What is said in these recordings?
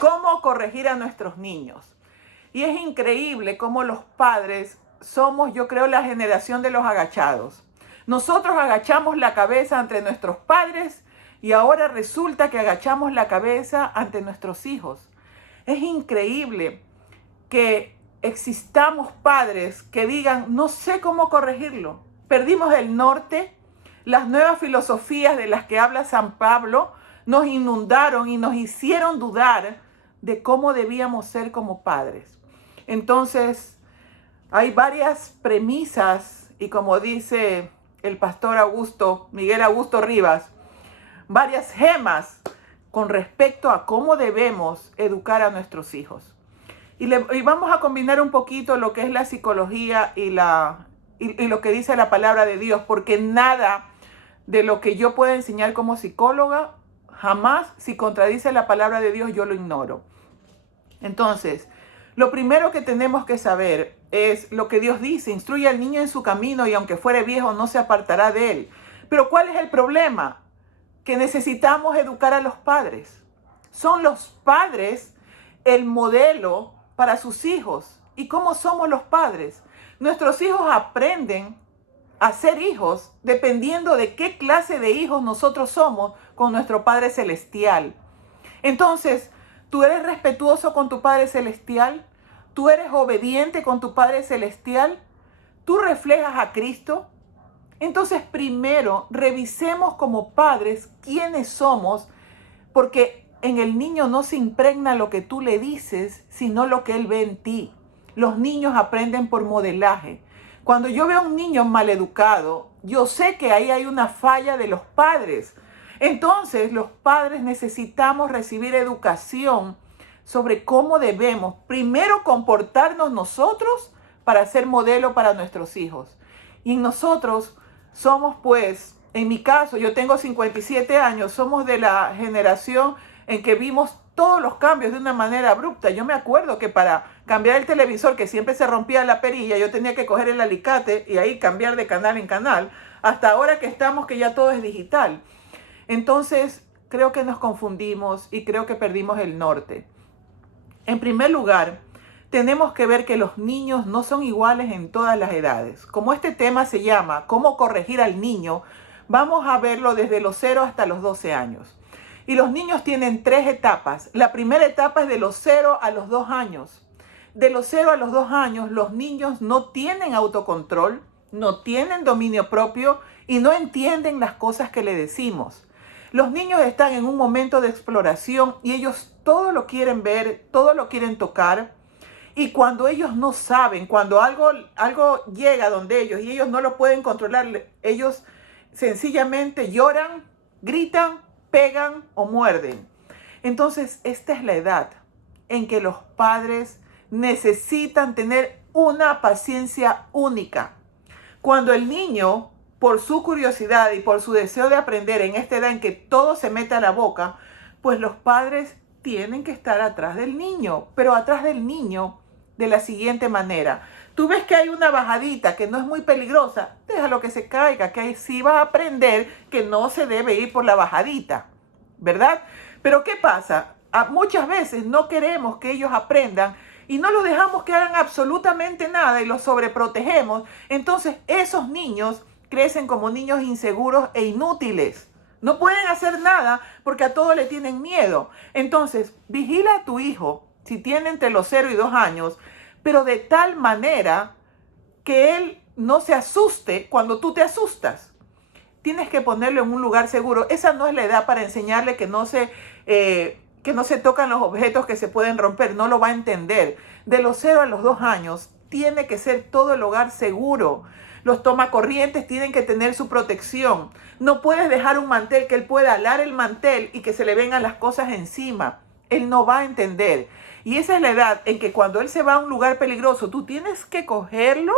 cómo corregir a nuestros niños. Y es increíble cómo los padres somos, yo creo, la generación de los agachados. Nosotros agachamos la cabeza ante nuestros padres y ahora resulta que agachamos la cabeza ante nuestros hijos. Es increíble que existamos padres que digan, no sé cómo corregirlo. Perdimos el norte, las nuevas filosofías de las que habla San Pablo nos inundaron y nos hicieron dudar de cómo debíamos ser como padres. Entonces, hay varias premisas y como dice el pastor Miguel Augusto Rivas, varias gemas con respecto a cómo debemos educar a nuestros hijos. Y vamos a combinar un poquito lo que es la psicología y lo que dice la palabra de Dios, porque nada de lo que yo pueda enseñar como psicóloga, jamás, si contradice la palabra de Dios, yo lo ignoro. Entonces, lo primero que tenemos que saber es lo que Dios dice: instruye al niño en su camino y aunque fuere viejo no se apartará de él. Pero ¿cuál es el problema? Que necesitamos educar a los padres. Son los padres el modelo para sus hijos. ¿Y cómo somos los padres? Nuestros hijos aprenden a ser hijos dependiendo de qué clase de hijos nosotros somos con nuestro Padre Celestial. Entonces, ¿tú eres respetuoso con tu Padre Celestial? ¿Tú eres obediente con tu Padre Celestial? ¿Tú reflejas a Cristo? Entonces, primero, revisemos como padres quiénes somos, porque en el niño no se impregna lo que tú le dices, sino lo que él ve en ti. Los niños aprenden por modelaje. Cuando yo veo a un niño maleducado, yo sé que ahí hay una falla de los padres. Entonces, los padres necesitamos recibir educación sobre cómo debemos primero comportarnos nosotros para ser modelo para nuestros hijos. Y nosotros somos, pues, en mi caso, yo tengo 57 años, somos de la generación en que vimos todos los cambios de una manera abrupta. Yo me acuerdo que para cambiar el televisor, que siempre se rompía la perilla, yo tenía que coger el alicate y ahí cambiar de canal en canal, hasta ahora que estamos, que ya todo es digital. Entonces, creo que nos confundimos y creo que perdimos el norte. En primer lugar, tenemos que ver que los niños no son iguales en todas las edades. Como este tema se llama ¿Cómo corregir al niño?, vamos a verlo desde los 0 hasta los 12 años. Y los niños tienen 3 etapas. La primera etapa es de los 0 a los 2 años. De los 0 a los 2 años, los niños no tienen autocontrol, no tienen dominio propio y no entienden las cosas que le decimos. Los niños están en un momento de exploración y ellos todo lo quieren ver, todo lo quieren tocar. Y cuando ellos no saben, cuando algo llega donde ellos y ellos no lo pueden controlar, ellos sencillamente lloran, gritan, pegan o muerden. Entonces, esta es la edad en que los padres necesitan tener una paciencia única. Cuando el niño, por su curiosidad y por su deseo de aprender en esta edad en que todo se mete a la boca, pues los padres tienen que estar atrás del niño, pero atrás del niño de la siguiente manera. Tú ves que hay una bajadita que no es muy peligrosa, déjalo que se caiga, que ahí sí va a aprender que no se debe ir por la bajadita, ¿verdad? Pero ¿qué pasa? Muchas veces no queremos que ellos aprendan y no los dejamos que hagan absolutamente nada y los sobreprotegemos. Entonces esos niños crecen como niños inseguros e inútiles. No pueden hacer nada porque a todo le tienen miedo. Entonces, vigila a tu hijo si tiene entre los 0 y 2 años, pero de tal manera que él no se asuste cuando tú te asustas. Tienes que ponerlo en un lugar seguro. Esa no es la edad para enseñarle que no se tocan los objetos que se pueden romper. No lo va a entender. De los 0 a los 2 años tiene que ser todo el hogar seguro. Los tomacorrientes tienen que tener su protección. No puedes dejar un mantel que él pueda alar el mantel y que se le vengan las cosas encima. Él no va a entender. Y esa es la edad en que cuando él se va a un lugar peligroso, tú tienes que cogerlo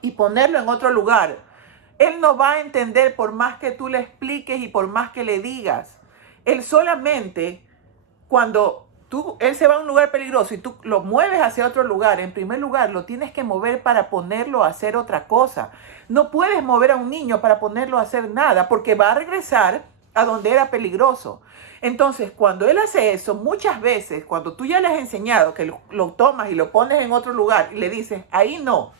y ponerlo en otro lugar. Él no va a entender por más que tú le expliques y por más que le digas. Él solamente, cuando él se va a un lugar peligroso y tú lo mueves hacia otro lugar, en primer lugar lo tienes que mover para ponerlo a hacer otra cosa. No puedes mover a un niño para ponerlo a hacer nada porque va a regresar a donde era peligroso. Entonces, cuando él hace eso, muchas veces, cuando tú ya le has enseñado que lo tomas y lo pones en otro lugar y le dices, ahí no,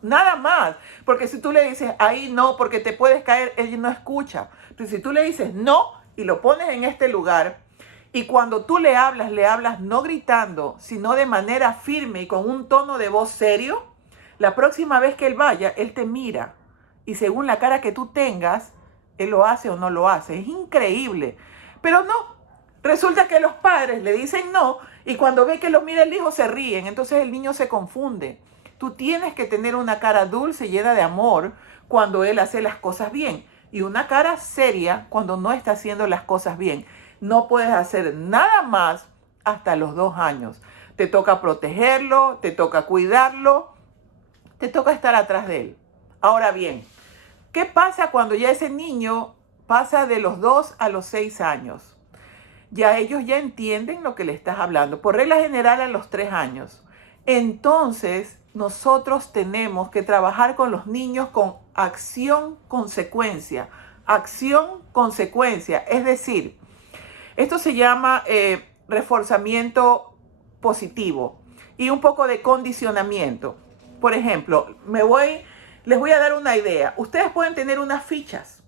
nada más, porque si tú le dices, ahí no, porque te puedes caer, él no escucha. Entonces, si tú le dices no y lo pones en este lugar, y cuando tú le hablas no gritando, sino de manera firme y con un tono de voz serio, la próxima vez que él vaya, él te mira. Y según la cara que tú tengas, él lo hace o no lo hace. Es increíble. Pero no, resulta que los padres le dicen no y cuando ve que lo mira el hijo se ríen. Entonces el niño se confunde. Tú tienes que tener una cara dulce y llena de amor cuando él hace las cosas bien. Y una cara seria cuando no está haciendo las cosas bien. No puedes hacer nada más hasta los 2 años. Te toca protegerlo, te toca cuidarlo, te toca estar atrás de él. Ahora bien, ¿qué pasa cuando ya ese niño pasa de los 2 a los 6 años? Ya ellos ya entienden lo que le estás hablando. Por regla general a los 3 años. Entonces, nosotros tenemos que trabajar con los niños con acción-consecuencia. Acción-consecuencia. Es decir, esto se llama reforzamiento positivo y un poco de condicionamiento. Por ejemplo, les voy a dar una idea. Ustedes pueden tener unas fichas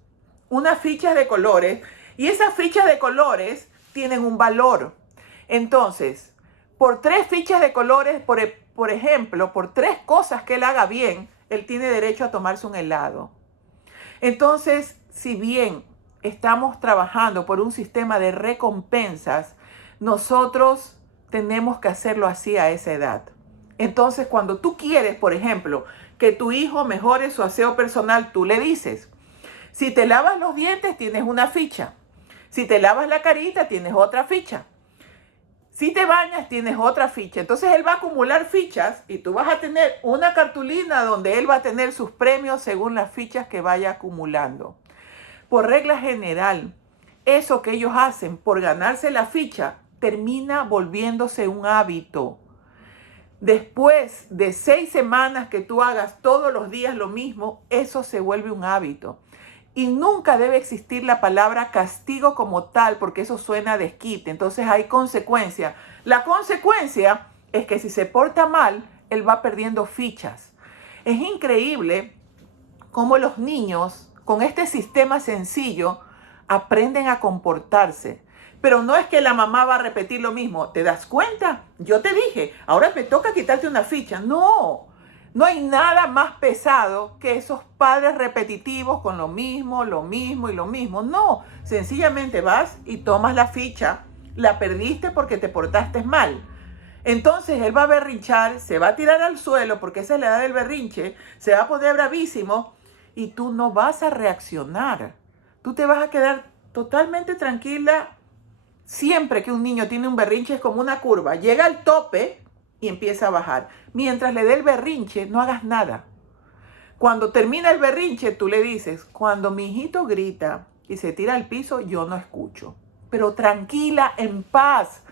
de colores y esas fichas de colores tienen un valor. Entonces, por 3 fichas de colores, por ejemplo, por 3 cosas que él haga bien, él tiene derecho a tomarse un helado. Entonces, si bien estamos trabajando por un sistema de recompensas, nosotros tenemos que hacerlo así a esa edad. Entonces, cuando tú quieres, por ejemplo, que tu hijo mejore su aseo personal, tú le dices, si te lavas los dientes, tienes una ficha. Si te lavas la carita, tienes otra ficha. Si te bañas, tienes otra ficha. Entonces, él va a acumular fichas y tú vas a tener una cartulina donde él va a tener sus premios según las fichas que vaya acumulando. Por regla general, eso que ellos hacen por ganarse la ficha termina volviéndose un hábito. Después de 6 semanas que tú hagas todos los días lo mismo, eso se vuelve un hábito. Y nunca debe existir la palabra castigo como tal, porque eso suena a desquite. Entonces hay consecuencia. La consecuencia es que si se porta mal, él va perdiendo fichas. Es increíble cómo los niños, con este sistema sencillo, aprenden a comportarse. Pero no es que la mamá va a repetir lo mismo. ¿Te das cuenta? Yo te dije, ahora me toca quitarte una ficha. No, no hay nada más pesado que esos padres repetitivos con lo mismo y lo mismo. No, sencillamente vas y tomas la ficha. La perdiste porque te portaste mal. Entonces él va a berrinchar, se va a tirar al suelo porque esa es la edad del berrinche, se va a poner bravísimo y tú no vas a reaccionar. Tú te vas a quedar totalmente tranquila. Siempre que un niño tiene un berrinche es como una curva. Llega al tope y empieza a bajar. Mientras le dé el berrinche, no hagas nada. Cuando termina el berrinche, tú le dices, cuando mi hijito grita y se tira al piso, yo no escucho. Pero tranquila, en paz.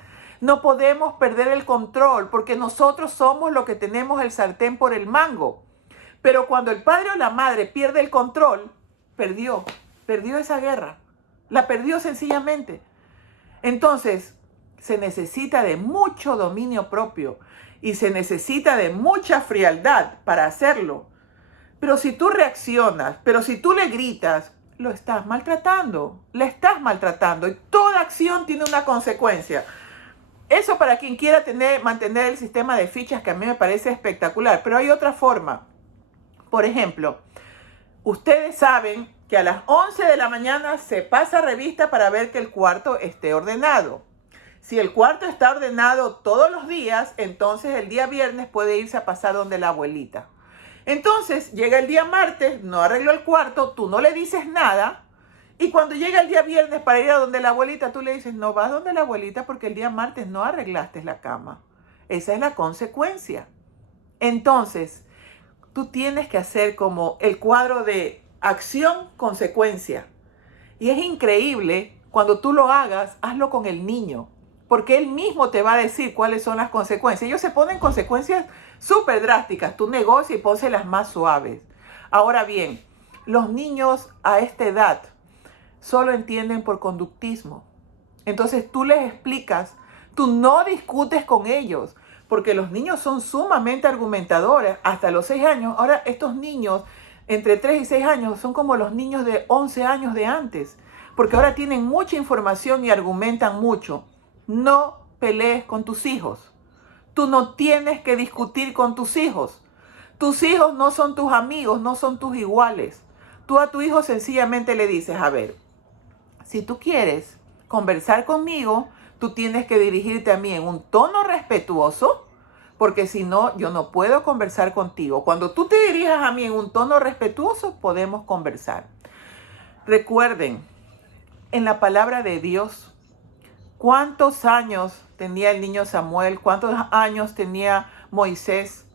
No podemos perder el control porque nosotros somos los que tenemos el sartén por el mango. Pero cuando el padre o la madre pierde el control, perdió esa guerra. La perdió sencillamente. Entonces, se necesita de mucho dominio propio y se necesita de mucha frialdad para hacerlo. Pero si tú reaccionas, pero si tú le gritas, lo estás maltratando, le estás maltratando y toda acción tiene una consecuencia. Eso para quien quiera mantener el sistema de fichas que a mí me parece espectacular, pero hay otra forma. Por ejemplo, ustedes saben que a las 11 de la mañana se pasa revista para ver que el cuarto esté ordenado. Si el cuarto está ordenado todos los días, entonces el día viernes puede irse a pasar donde la abuelita. Entonces llega el día martes, no arregló el cuarto, tú no le dices nada. Y cuando llega el día viernes para ir a donde la abuelita, tú le dices, no vas donde la abuelita porque el día martes no arreglaste la cama. Esa es la consecuencia. Entonces, tú tienes que hacer como el cuadro de acción-consecuencia. Y es increíble, cuando tú lo hagas, hazlo con el niño. Porque él mismo te va a decir cuáles son las consecuencias. Ellos se ponen consecuencias súper drásticas. Tú negocia y pónselas más suaves. Ahora bien, los niños a esta edad solo entienden por conductismo. Entonces tú les explicas, tú no discutes con ellos, porque los niños son sumamente argumentadores hasta los 6 años. Ahora estos niños entre 3 y 6 años son como los niños de 11 años de antes, porque ahora tienen mucha información y argumentan mucho. No pelees con tus hijos. Tú no tienes que discutir con tus hijos. Tus hijos no son tus amigos, no son tus iguales. Tú a tu hijo sencillamente le dices, a ver, si tú quieres conversar conmigo, tú tienes que dirigirte a mí en un tono respetuoso, porque si no, yo no puedo conversar contigo. Cuando tú te dirijas a mí en un tono respetuoso, podemos conversar. Recuerden, en la palabra de Dios, ¿cuántos años tenía el niño Samuel? ¿Cuántos años tenía Moisés?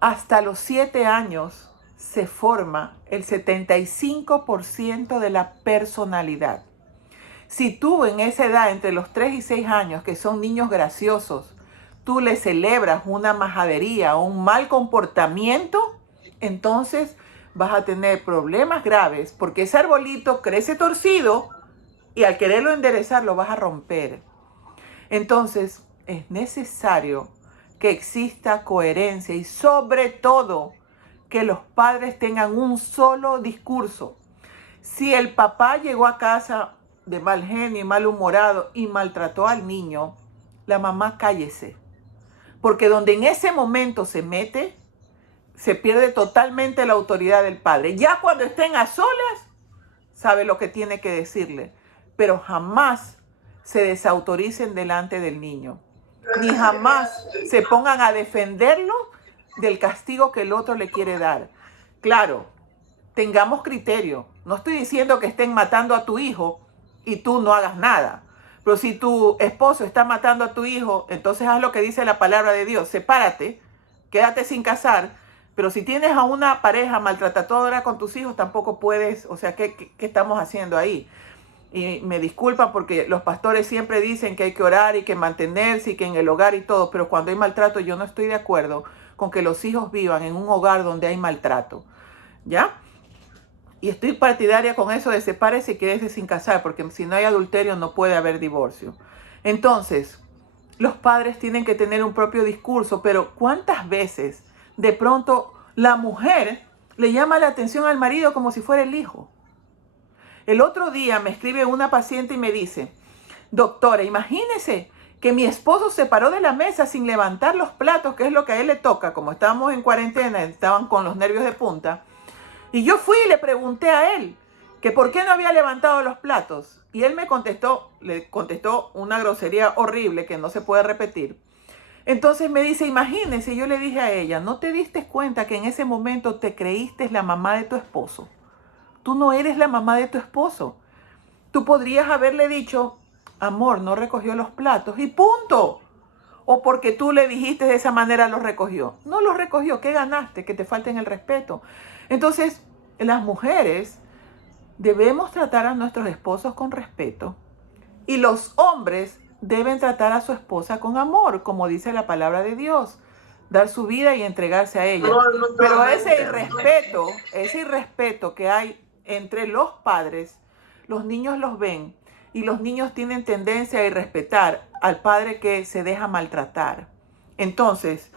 Hasta los 7 años se forma el 75% de la personalidad. Si tú en esa edad, entre los 3 y 6 años, que son niños graciosos, tú le celebras una majadería o un mal comportamiento, entonces vas a tener problemas graves, porque ese arbolito crece torcido y al quererlo enderezar lo vas a romper. Entonces es necesario que exista coherencia y sobre todo que los padres tengan un solo discurso. Si el papá llegó a casa de mal genio y malhumorado y maltrató al niño, la mamá cállese. Porque donde en ese momento se mete, se pierde totalmente la autoridad del padre. Ya cuando estén a solas, sabe lo que tiene que decirle. Pero jamás se desautoricen delante del niño. Ni jamás se pongan a defenderlo del castigo que el otro le quiere dar. Claro, tengamos criterio. No estoy diciendo que estén matando a tu hijo y tú no hagas nada. Pero si tu esposo está matando a tu hijo, entonces haz lo que dice la palabra de Dios. Sepárate, quédate sin casar. Pero si tienes a una pareja maltratadora con tus hijos, tampoco puedes, o sea, ¿qué estamos haciendo ahí? Y me disculpa porque los pastores siempre dicen que hay que orar y que mantenerse y que en el hogar y todo, pero cuando hay maltrato yo no estoy de acuerdo con que los hijos vivan en un hogar donde hay maltrato, ¿ya? Y estoy partidaria con eso de sepárese y quédese sin casar, porque si no hay adulterio no puede haber divorcio. Entonces, los padres tienen que tener un propio discurso, pero ¿cuántas veces de pronto la mujer le llama la atención al marido como si fuera el hijo? El otro día me escribe una paciente y me dice, doctora, imagínese que mi esposo se paró de la mesa sin levantar los platos, que es lo que a él le toca, como estábamos en cuarentena, estaban con los nervios de punta, y yo fui y le pregunté a él que por qué no había levantado los platos, y él le contestó una grosería horrible que no se puede repetir. Entonces me dice, imagínese, yo le dije a ella, ¿no te diste cuenta que en ese momento te creíste la mamá de tu esposo? Tú no eres la mamá de tu esposo. Tú podrías haberle dicho, amor, no recogió los platos y punto. O porque tú le dijiste de esa manera los recogió. No los recogió. ¿Qué ganaste? Que te falten el respeto. Entonces, las mujeres debemos tratar a nuestros esposos con respeto. Y los hombres deben tratar a su esposa con amor, como dice la palabra de Dios. Dar su vida y entregarse a ella. Pero ese irrespeto que hay entre los padres, los niños los ven y los niños tienen tendencia a irrespetar al padre que se deja maltratar. Entonces,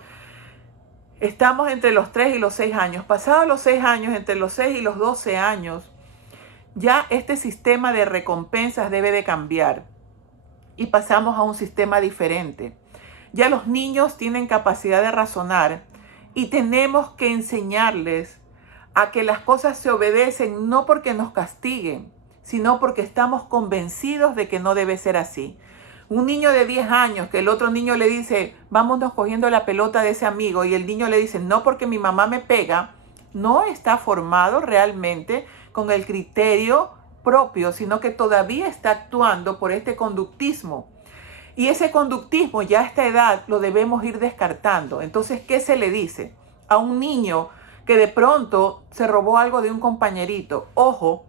estamos entre los 3 y los 6 años. Pasados los 6 años, entre los 6 y los 12 años, ya este sistema de recompensas debe de cambiar y pasamos a un sistema diferente. Ya los niños tienen capacidad de razonar y tenemos que enseñarles a que las cosas se obedecen no porque nos castiguen, sino porque estamos convencidos de que no debe ser así. Un niño de 10 años que el otro niño le dice, vámonos cogiendo la pelota de ese amigo, y el niño le dice, no porque mi mamá me pega, no está formado realmente con el criterio propio, sino que todavía está actuando por este conductismo. Y ese conductismo ya a esta edad lo debemos ir descartando. Entonces, ¿qué se le dice a un niño que de pronto se robó algo de un compañerito? Ojo,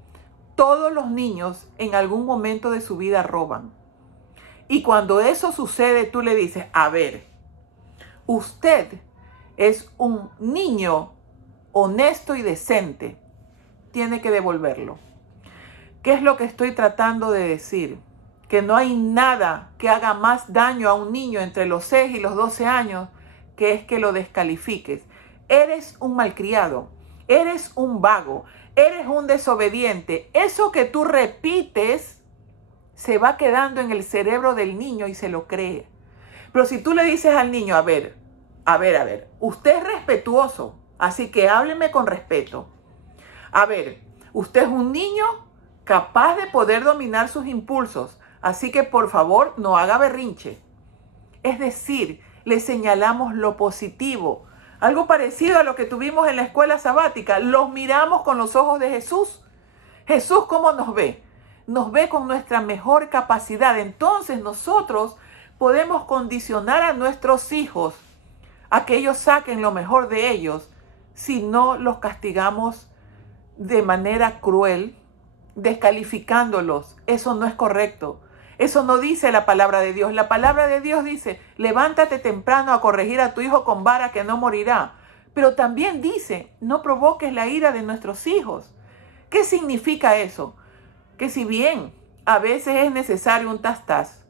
todos los niños en algún momento de su vida roban. Y cuando eso sucede, tú le dices, a ver, usted es un niño honesto y decente, tiene que devolverlo. ¿Qué es lo que estoy tratando de decir? Que no hay nada que haga más daño a un niño entre los 6 y los 12 años que es que lo descalifiques. Eres un malcriado, eres un vago, eres un desobediente. Eso que tú repites se va quedando en el cerebro del niño y se lo cree. Pero si tú le dices al niño, a ver, usted es respetuoso, así que hábleme con respeto. A ver, usted es un niño capaz de poder dominar sus impulsos, así que por favor no haga berrinche. Es decir, le señalamos lo positivo, algo parecido a lo que tuvimos en la escuela sabática. Los miramos con los ojos de Jesús. Jesús, ¿cómo nos ve? Nos ve con nuestra mejor capacidad. Entonces nosotros podemos condicionar a nuestros hijos a que ellos saquen lo mejor de ellos si no los castigamos de manera cruel, descalificándolos. Eso no es correcto. Eso no dice la palabra de Dios. La palabra de Dios dice, levántate temprano a corregir a tu hijo con vara que no morirá. Pero también dice, no provoques la ira de nuestros hijos. ¿Qué significa eso? Que si bien a veces es necesario un tas-tas,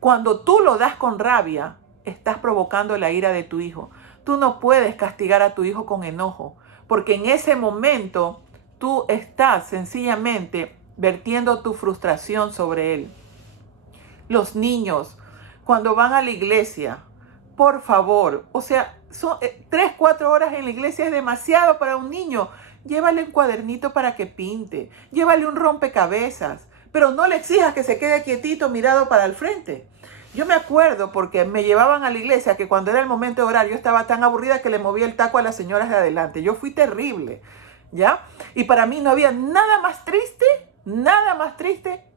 cuando tú lo das con rabia, estás provocando la ira de tu hijo. Tú no puedes castigar a tu hijo con enojo, porque en ese momento tú estás sencillamente vertiendo tu frustración sobre él. Los niños, cuando van a la iglesia, por favor, son 3, 4 horas en la iglesia es demasiado para un niño. Llévale un cuadernito para que pinte, llévale un rompecabezas, pero no le exijas que se quede quietito mirado para el frente. Yo me acuerdo porque me llevaban a la iglesia que cuando era el momento de orar yo estaba tan aburrida que le movía el taco a las señoras de adelante. Yo fui terrible, ¿ya? Y para mí no había nada más triste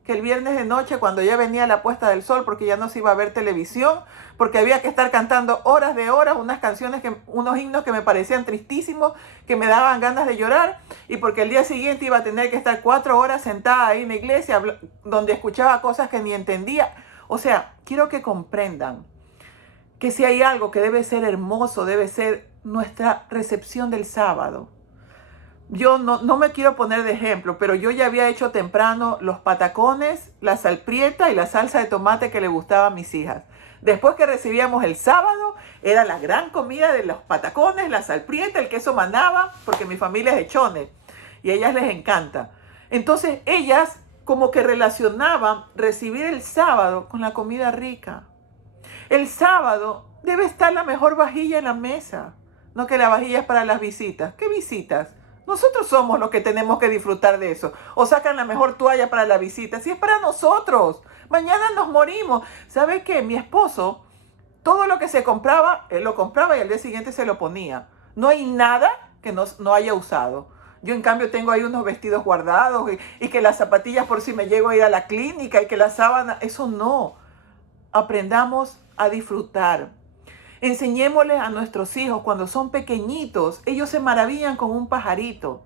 que el viernes de noche cuando ya venía la puesta del sol, porque ya no se iba a ver televisión, porque había que estar cantando horas de horas unos himnos que me parecían tristísimos, que me daban ganas de llorar, y porque el día siguiente iba a tener que estar 4 horas sentada ahí en la iglesia donde escuchaba cosas que ni entendía. O sea, quiero que comprendan que si hay algo que debe ser hermoso, debe ser nuestra recepción del sábado. Yo no me quiero poner de ejemplo, pero yo ya había hecho temprano los patacones, la salprieta y la salsa de tomate que le gustaba a mis hijas. Después que recibíamos el sábado, era la gran comida de los patacones, la salprieta, el queso manaba, porque mi familia es de Chone y a ellas les encanta. Entonces ellas como que relacionaban recibir el sábado con la comida rica. El sábado debe estar la mejor vajilla en la mesa, no que la vajilla es para las visitas. ¿Qué visitas? Nosotros somos los que tenemos que disfrutar de eso. O sacan la mejor toalla para la visita. Si es para nosotros. Mañana nos morimos. ¿Sabe qué? Mi esposo, todo lo que se compraba, él lo compraba y al día siguiente se lo ponía. No hay nada que no haya usado. Yo en cambio tengo ahí unos vestidos guardados y que las zapatillas por si me llego a ir a la clínica y que la sábana, eso no. Aprendamos a disfrutar. Enseñémosle a nuestros hijos cuando son pequeñitos, ellos se maravillan con un pajarito.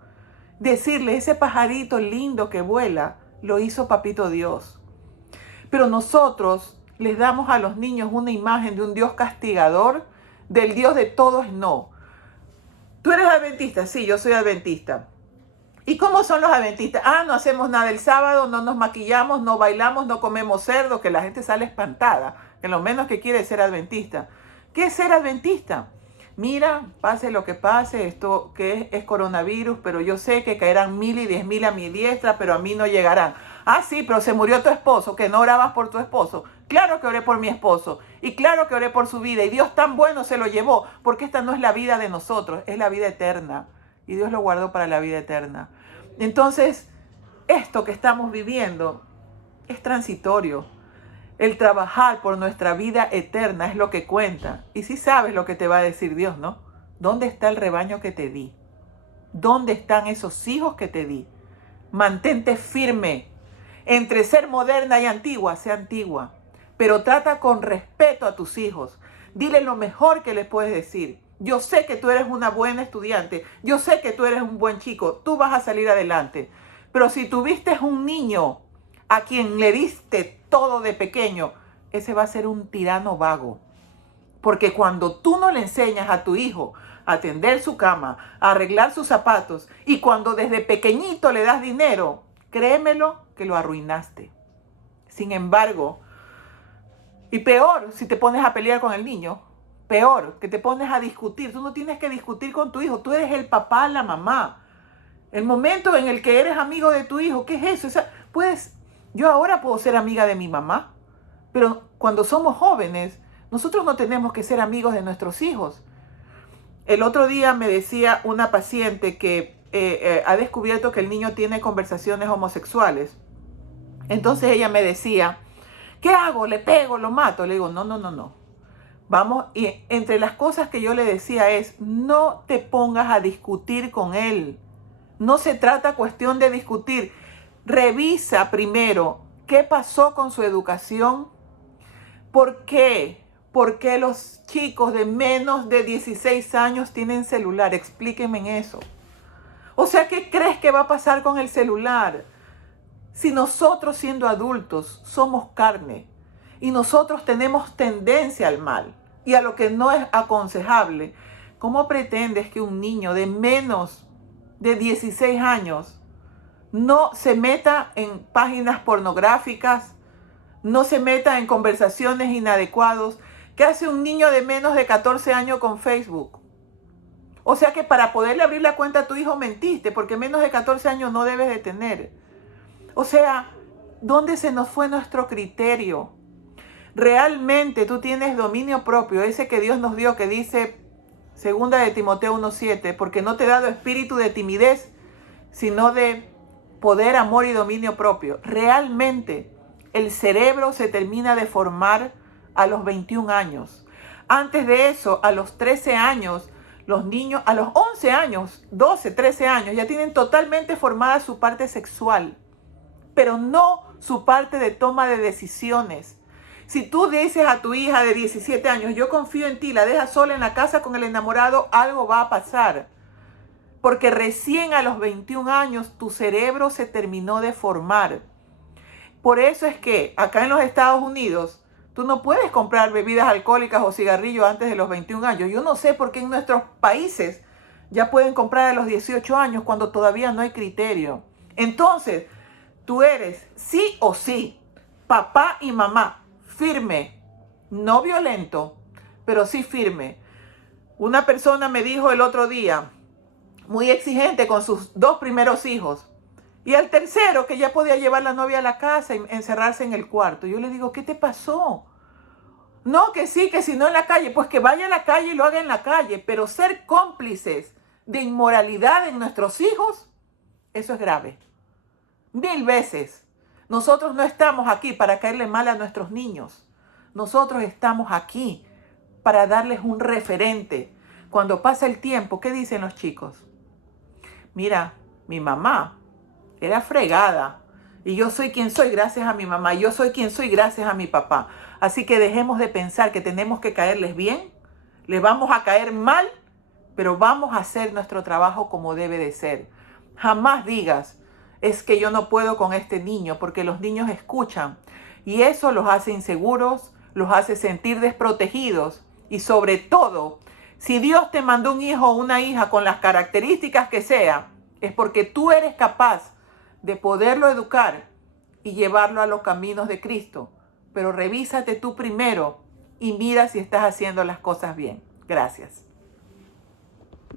Decirle, ese pajarito lindo que vuela, lo hizo Papito Dios. Pero nosotros les damos a los niños una imagen de un Dios castigador, del Dios de todos no. ¿Tú eres adventista? Sí, yo soy adventista. ¿Y cómo son los adventistas? No hacemos nada el sábado, no nos maquillamos, no bailamos, no comemos cerdo, que la gente sale espantada, que lo menos que quiere es ser adventista. ¿Qué es ser adventista? Mira, pase lo que pase, esto que es coronavirus, pero yo sé que caerán 1000 y 10.000 a mi diestra, pero a mí no llegarán. Sí, pero se murió tu esposo, que no orabas por tu esposo. Claro que oré por mi esposo y claro que oré por su vida y Dios tan bueno se lo llevó, porque esta no es la vida de nosotros, es la vida eterna y Dios lo guardó para la vida eterna. Entonces, esto que estamos viviendo es transitorio. El trabajar por nuestra vida eterna es lo que cuenta. Y sí sabes lo que te va a decir Dios, ¿no? ¿Dónde está el rebaño que te di? ¿Dónde están esos hijos que te di? Mantente firme. Entre ser moderna y antigua, sea antigua. Pero trata con respeto a tus hijos. Dile lo mejor que les puedes decir. Yo sé que tú eres una buena estudiante. Yo sé que tú eres un buen chico. Tú vas a salir adelante. Pero si tuviste un niño a quien le diste todo de pequeño, ese va a ser un tirano vago. Porque cuando tú no le enseñas a tu hijo a tender su cama, a arreglar sus zapatos, y cuando desde pequeñito le das dinero, créemelo que lo arruinaste. Sin embargo, y peor si te pones a pelear con el niño, peor que te pones a discutir. Tú no tienes que discutir con tu hijo, tú eres el papá, la mamá. El momento en el que eres amigo de tu hijo, ¿qué es eso? Pues yo ahora puedo ser amiga de mi mamá, pero cuando somos jóvenes, nosotros no tenemos que ser amigos de nuestros hijos. El otro día me decía una paciente que ha descubierto que el niño tiene conversaciones homosexuales. Entonces ella me decía, ¿qué hago? ¿Le pego? ¿Lo mato? Le digo, no. Vamos, y entre las cosas que yo le decía es, no te pongas a discutir con él. No se trata cuestión de discutir. Revisa primero qué pasó con su educación. ¿Por qué? ¿Por qué los chicos de menos de 16 años tienen celular? Explíquenme en eso. O sea, ¿qué crees que va a pasar con el celular? Si nosotros siendo adultos somos carne y nosotros tenemos tendencia al mal y a lo que no es aconsejable, ¿cómo pretendes que un niño de menos de 16 años no se meta en páginas pornográficas, no se meta en conversaciones inadecuadas? ¿Qué hace un niño de menos de 14 años con Facebook? O sea que para poderle abrir la cuenta a tu hijo mentiste, porque menos de 14 años no debes de tener. O sea, ¿dónde se nos fue nuestro criterio? Realmente tú tienes dominio propio, ese que Dios nos dio, que dice 2 de Timoteo 1:7, porque no te he dado espíritu de timidez, sino de poder, amor y dominio propio. Realmente el cerebro se termina de formar a los 21 años. Antes de eso, a los 13 años, los niños, a los 11 años, 12, 13 años, ya tienen totalmente formada su parte sexual, pero no su parte de toma de decisiones. Si tú dices a tu hija de 17 años, yo confío en ti, la dejas sola en la casa con el enamorado, algo va a pasar. Porque recién a los 21 años tu cerebro se terminó de formar. Por eso es que acá en los Estados Unidos tú no puedes comprar bebidas alcohólicas o cigarrillos antes de los 21 años. Yo no sé por qué en nuestros países ya pueden comprar a los 18 años cuando todavía no hay criterio. Entonces, tú eres sí o sí, papá y mamá, firme, no violento, pero sí firme. Una persona me dijo el otro día, muy exigente con sus 2 primeros hijos, y al tercero que ya podía llevar la novia a la casa y encerrarse en el cuarto. Yo le digo, ¿qué te pasó? No, que sí, que si no en la calle, pues que vaya a la calle y lo haga en la calle, pero ser cómplices de inmoralidad en nuestros hijos, eso es grave. 1000 veces. Nosotros no estamos aquí para caerle mal a nuestros niños. Nosotros estamos aquí para darles un referente. Cuando pasa el tiempo, ¿qué dicen los chicos? Mira, mi mamá era fregada y yo soy quien soy gracias a mi mamá. Yo soy quien soy gracias a mi papá. Así que dejemos de pensar que tenemos que caerles bien. Les vamos a caer mal, pero vamos a hacer nuestro trabajo como debe de ser. Jamás digas, es que yo no puedo con este niño, porque los niños escuchan y eso los hace inseguros, los hace sentir desprotegidos y sobre todo, si Dios te mandó un hijo o una hija con las características que sea, es porque tú eres capaz de poderlo educar y llevarlo a los caminos de Cristo. Pero revísate tú primero y mira si estás haciendo las cosas bien. Gracias.